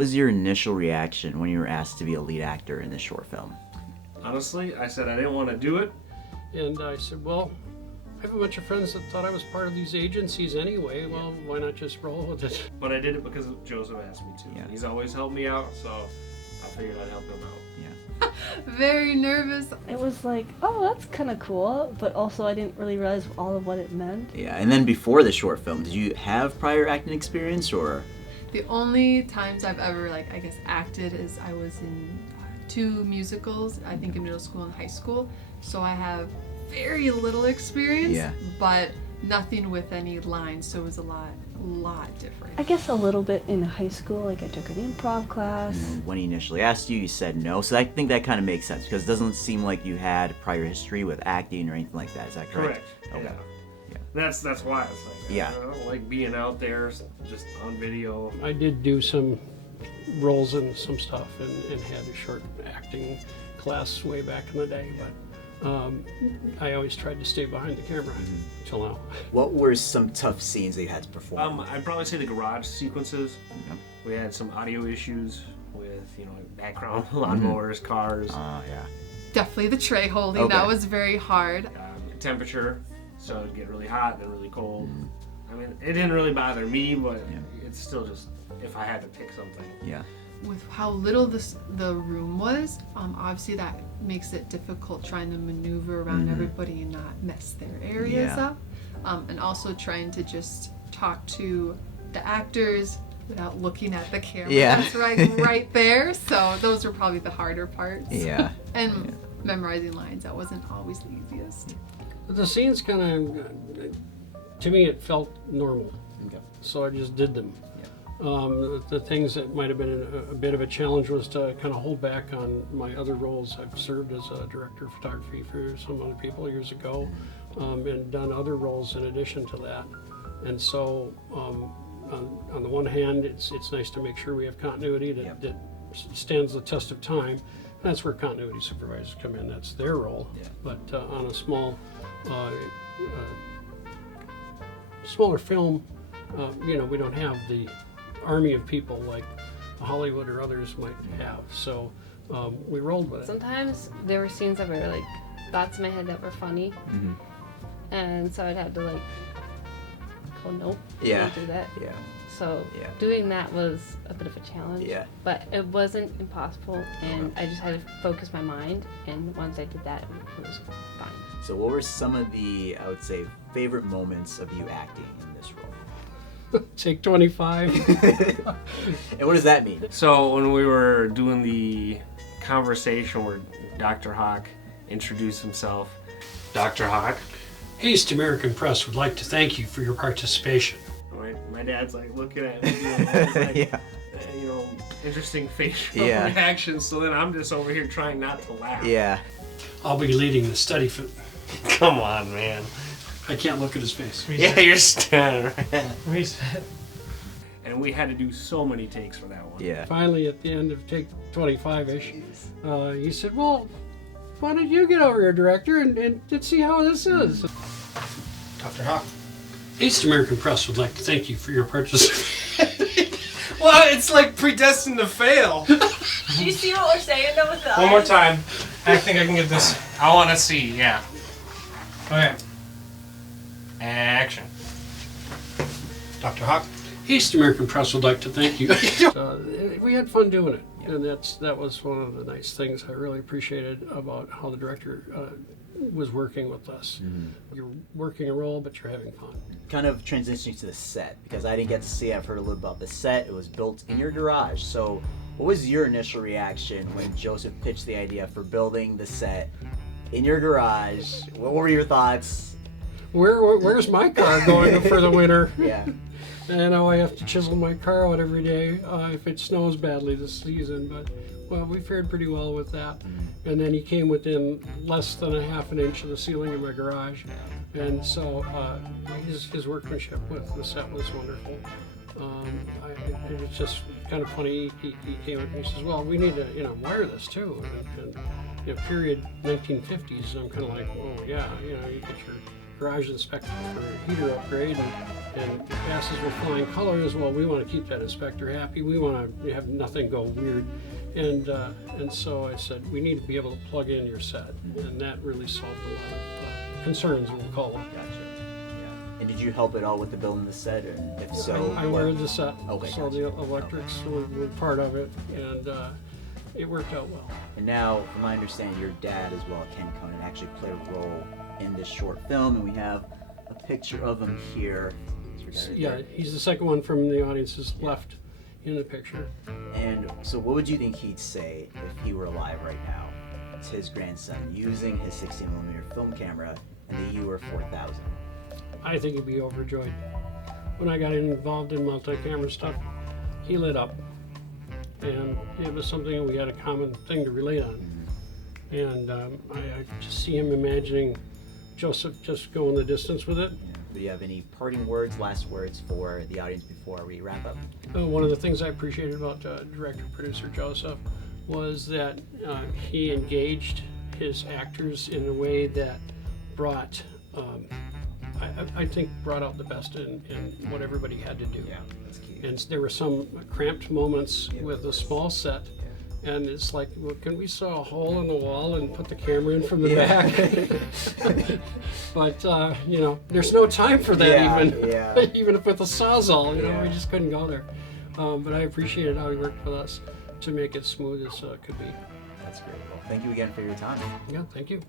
was your initial reaction when you were asked to be a lead actor in this short film? Honestly, I said I didn't want to do it. And I said, well, I have a bunch of friends that thought I was part of these agencies anyway. Well, why not just roll with it? But I did it because Joseph asked me to. Yeah. He's always helped me out, so I figured I'd help him out. Very nervous. It was like, oh, that's kind of cool, but also I didn't really realize all of what it meant. Yeah, and then before the short film, did you have prior acting experience, or? The only times I've ever, acted is I was in 2 musicals, I think in middle school and high school. So I have very little experience, but nothing with any lines, so it was a lot different. I guess a little bit in high school, I took an improv class. And when he initially asked you, you said no, so I think that kind of makes sense, because it doesn't seem like you had prior history with acting or anything like that, is that correct? Correct, Okay. yeah. That's why it's I don't like being out there just on video. I did do some roles in some stuff and had a short acting class way back in the day, but I always tried to stay behind the camera until now. What were some tough scenes that you had to perform? I'd probably say the garage sequences. We had some audio issues with, background lawnmowers, cars. Yeah. Definitely the tray holding, that was very hard. Temperature, so it'd get really hot, then really cold. I mean, it didn't really bother me, but it's still just, if I had to pick something. Yeah. With how little the room was, obviously that makes it difficult trying to maneuver around everybody and not mess their areas up. And also trying to just talk to the actors without looking at the camera. That's right there. So those were probably the harder parts. Yeah. And memorizing lines, that wasn't always the easiest. The scenes kind of, to me, it felt normal. Okay. So I just did them. The things that might have been a bit of a challenge was to kind of hold back on my other roles. I've served as a director of photography for some other people years ago, and done other roles in addition to that. And so, on the one hand, it's nice to make sure we have continuity that stands the test of time. That's where continuity supervisors come in. That's their role. But on a smaller film, we don't have the army of people like Hollywood or others might have. So we rolled with it. Sometimes there were scenes that were thoughts in my head that were funny, and so I'd have to oh nope, don't do that. Yeah. So doing that was a bit of a challenge. Yeah. But it wasn't impossible, and I just had to focus my mind. And once I did that, it was fine. So what were some of the, I would say, favorite moments of you acting in this role? Take 25. And what does that mean? So when we were doing the conversation where Dr. Hawk introduced himself, Dr. Hawk. East American Press would like to thank you for your participation. My dad's looking at me, it's interesting facial reactions. So then I'm just over here trying not to laugh. Yeah. I'll be leading the study for. Come on, man. I can't look at his face. Yeah, you're standing right. And we had to do so many takes for that one. Yeah. Finally, at the end of take 25-ish, he said, well, why don't you get over here, director, and see how this is? Dr. Hawk. East American Press would like to thank you for your participation. Well, it's predestined to fail. Do you see what we're saying though with the One more time. I think I can get this. I want to see, yeah. Okay. Action. Dr. Hawk. East American Press would like to thank you. We had fun doing it, and that was one of the nice things I really appreciated about how the director was working with us. You're working a role, but you're having fun. Kind of transitioning to the set, because I didn't get to see, I've heard a little about the set. It was built in your garage. So what was your initial reaction when Joseph pitched the idea for building the set in your garage? What were your thoughts? Where's my car going for the winter? Yeah. And now I have to chisel my car out every day if it snows badly this season. But, well, we fared pretty well with that. And then he came within less than a half an inch of the ceiling in my garage. And so his workmanship with the set was wonderful. It was just kind of funny. He came up and he says, well, we need to wire this too. And period 1950s, I'm kind of like, oh yeah, you get your garage inspector for a heater upgrade, and passes with flying colors. Well, we want to keep that inspector happy. We want to have nothing go weird. And so I said, we need to be able to plug in your set. And that really solved a lot of concerns, we'll call them. Gotcha. Yeah. And did you help at all with the building the set? And if so, I wired the set, Okay, so gotcha. the electrics were part of it, and it worked out well. And now, from my understanding, your dad as well, Ken Conant, actually played a role in this short film, and we have a picture of him here. Yeah, he's the second one from the audience's left in the picture. And so what would you think he'd say if he were alive right now? It's his grandson using his 16mm film camera and the UR 4000. I think he'd be overjoyed. When I got involved in multi-camera stuff, he lit up. And it was something that we had a common thing to relate on. And I just see him imagining Joseph just going the distance with it. Do you have any parting words, last words for the audience before we wrap up? One of the things I appreciated about director-producer Joseph was that he engaged his actors in a way that brought, I think, brought out the best in what everybody had to do. Yeah, that's key. And there were some cramped moments with a small set. And it's like, well, can we saw a hole in the wall and put the camera in from the back? But, there's no time for that even with the Sawzall, we just couldn't go there. But I appreciated how he worked with us to make it smooth as could be. That's great. Well, thank you again for your time. Yeah, thank you.